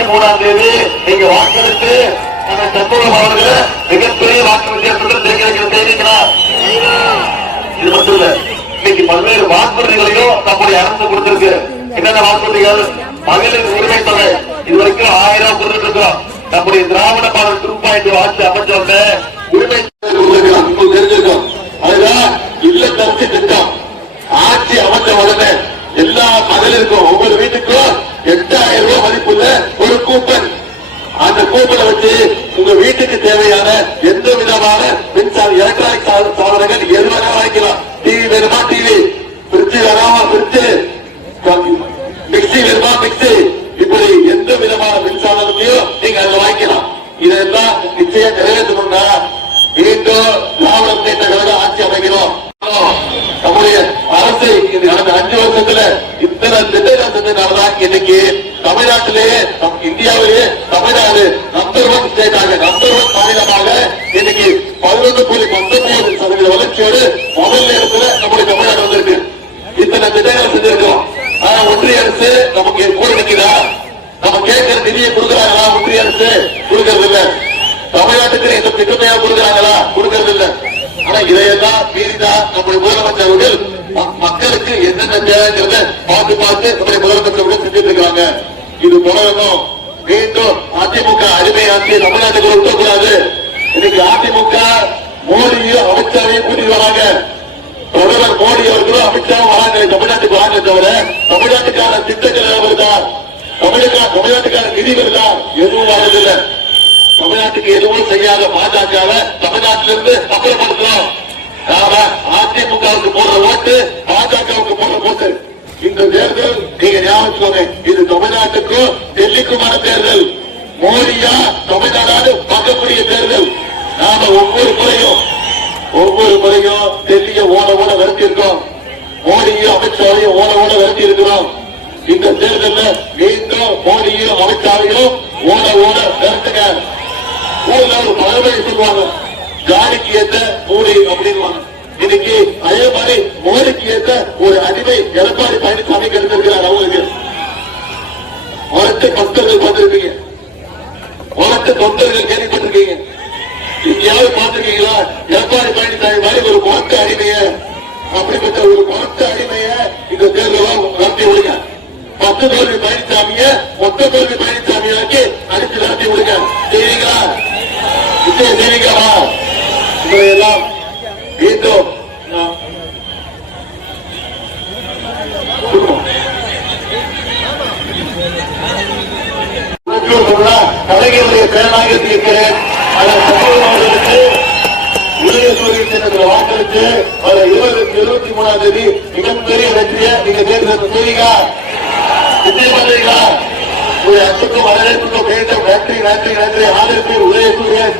23 நீங்க வாக்களித்து நம்ம சண்முகம் அவர்களை மிகப்பெரிய வாக்கு வித்தியாசத்தில் தேர்ந்தெடுக்கிறீங்களா? இது மட்டும் இல்ல, இன்னைக்கு பல்வேறு வாக்குறுதிகளையும் நம்முடைய அரசு கொடுத்திருக்கு. என்னென்ன வாக்குறுதிகள்? மகளிர் உரிமை தொகை இதுவரைக்கும் 1000 கொடுத்துருக்கோம். நம்முடைய திராவிட மாடல் 2.0 ஆட்சி அமைச்சோட உரிமை தெரிஞ்சிருக்கோம். அதுதான் இல்லத்தரசி திட்டம். ஆட்சி அமைச்ச உடனே எல்லா மகளிருக்கும் ஒவ்வொரு வீட்டுக்கும் 8000 ரூபாய் மதிப்புள்ள ஒரு கூப்பன். அந்த கூப்பனை வச்சு உங்க வீட்டுக்கு தேவையான எந்த விதமான மின்சார எலக்ட்ரானிக் சாதனங்கள் எது வேணா வாங்கிக்கலாம். டிவி வேணுமா டிவி, பிரிட்ஜ் வேணாமா பிரிட்ஜ், மிக்சி வேணுமா மிக்சி, இப்படி எந்த விதமான மின்சாரத்தையும் நீங்க அதுல வாங்கிக்கலாம். இதெல்லாம் நிச்சயம் நிறைவேற்றணும்னா மீண்டும் திராவிட முன்னேற்ற கழக ஆட்சி அமைக்கணும். நம்முடைய அரசு கடந்த 5 வருஷத்துல இத்தனை திட்டங்கள் செஞ்சதுனாலதான் இன்னைக்கு தமிழ்நாட்டிலேயே இந்தியாவிலேயே தமிழ்நாடு நம்பர் 1 ஸ்டேட்டாக நம்பர் 1 மாநிலமாக இன்னைக்கு 11.19% வளர்ச்சியோடு முதல் இடத்துல நம்முடைய தமிழ்நாடு வந்திருக்கு. இத்தனை திட்டங்கள் செஞ்சிருக்கோம். ஆனா ஒன்றிய அரசு நமக்கு கூட நிற்கிறா? நம்ம கேட்கிற நிதியை கொடுக்குறாங்களா? ஒன்றிய அரசு கொடுக்கறது இல்ல. தமிழ்நாட்டுக்கு எந்த திட்டத்தையா கொடுக்குறாங்களா? கொடுக்கறது இல்ல. ஆனா இதையெல்லாம் மீறிதான் நம்முடைய முதலமைச்சர் அவர்கள் மக்களுக்கு என்னென்ன தேவைங்கிறத பார்த்து நம்முடைய முதலமைச்சர் அவர்கள் செஞ்சுட்டு இருக்காங்க. இது தொடரணும். மீண்டும் அதிமுக அடிமையாட்சி தமிழ்நாட்டுக்கு ஒட்டக்கூடாது. இன்னைக்கு அதிமுக மோடியும் அமித்ஷாவையும் கூட்டிட்டு வராங்க. பிரதமர் மோடி அவர்களும் அமித்ஷாவும் வராங்க. தமிழ்நாட்டுக்கு வராங்க தவிர தமிழ்நாட்டுக்கான திட்டங்கள் வருதா? தமிழ்நாட்டுக்கான நிதி வருதா? எதுவும் வரதில்லை. தமிழ்நாட்டுக்கு எதுவும் செய்யாத பாஜக தமிழ்நாட்டிலிருந்து அப்புறப்படுத்தலாம். அதிமுகவுக்கு போடுற ஓட்டு பாஜகவுக்கு போடுற ஓட்டு. இந்த தேர்தல் நீங்க ஞாபகம், இது தமிழ்நாட்டுக்கும் டெல்லிக்குமான தேர்தல். மோடியா தமிழ்நாடு பார்க்கக்கூடிய தேர்தல். நாம ஒவ்வொரு முறையும் டெல்லியை ஓட விரட்டி இருக்கோம். மோடியும் அமித்ஷாவையும் ஓட விரட்டி இருக்கிறோம். இந்த தேர்தலில் மீண்டும் மோடியும் அமித்ஷாவையும் ஓட விரட்டுங்க. ஊர்ல ஒரு பழமொழி சொல்லுவாங்க, ஜாடிக்கு ஏத்த மூடி அப்படின்னு. இன்னைக்கு அதே மாதிரி மோடிக்கு ஏத்த ஒரு அடிமை எடப்பாடி பழனிசாமி கிடைத்திருக்கிறார். அவங்களுக்கு வளர்த்து பக்தர்கள் பார்த்திருப்பீங்க, வளர்த்து தொண்டர்கள் கேள்விப்பட்டிருக்கீங்க. எங்கேயாவது பார்த்திருக்கீங்களா எடப்பாடி பழனிசாமி மாதிரி ஒரு குளத்து அடிமைய? அப்படிப்பட்ட ஒரு குளத்து அடிமைய இந்த தேர்தலும் நடத்தி விடுங்க. 10 தோல்வி பழனிசாமிய மொத்த தோல்வி பழனிசாமியாக்கி அடிச்சு நடத்தி விடுங்க. செய்வீங்களா? நிச்சயம் செய்வீங்களா? இதையெல்லாம் மீண்டும் கலைஞருடைய செயலாக இருக்கிறேன். அதன் சமூகங்களுக்கு உதயசூரியன் வாக்களித்து 23ஆம் தேதி மிகப்பெரிய வெற்றியை நீங்க தேர்தல் செய்வீங்களா? நிச்சயம் பண்ணுவீங்களா? உங்களுடைய அன்புக்கும் வரவேற்புக்கும் மீண்டும் நன்றி. ஆதரவு உதயசூரியன்.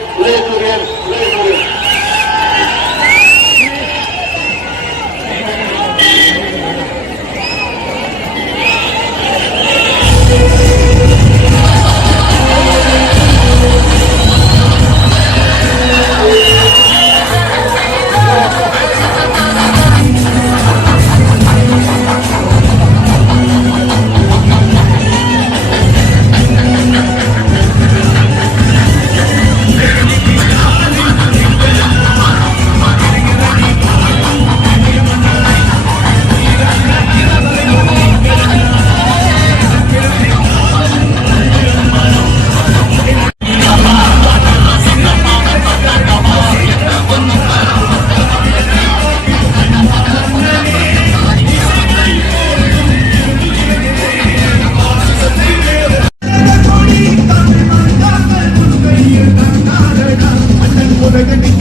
We're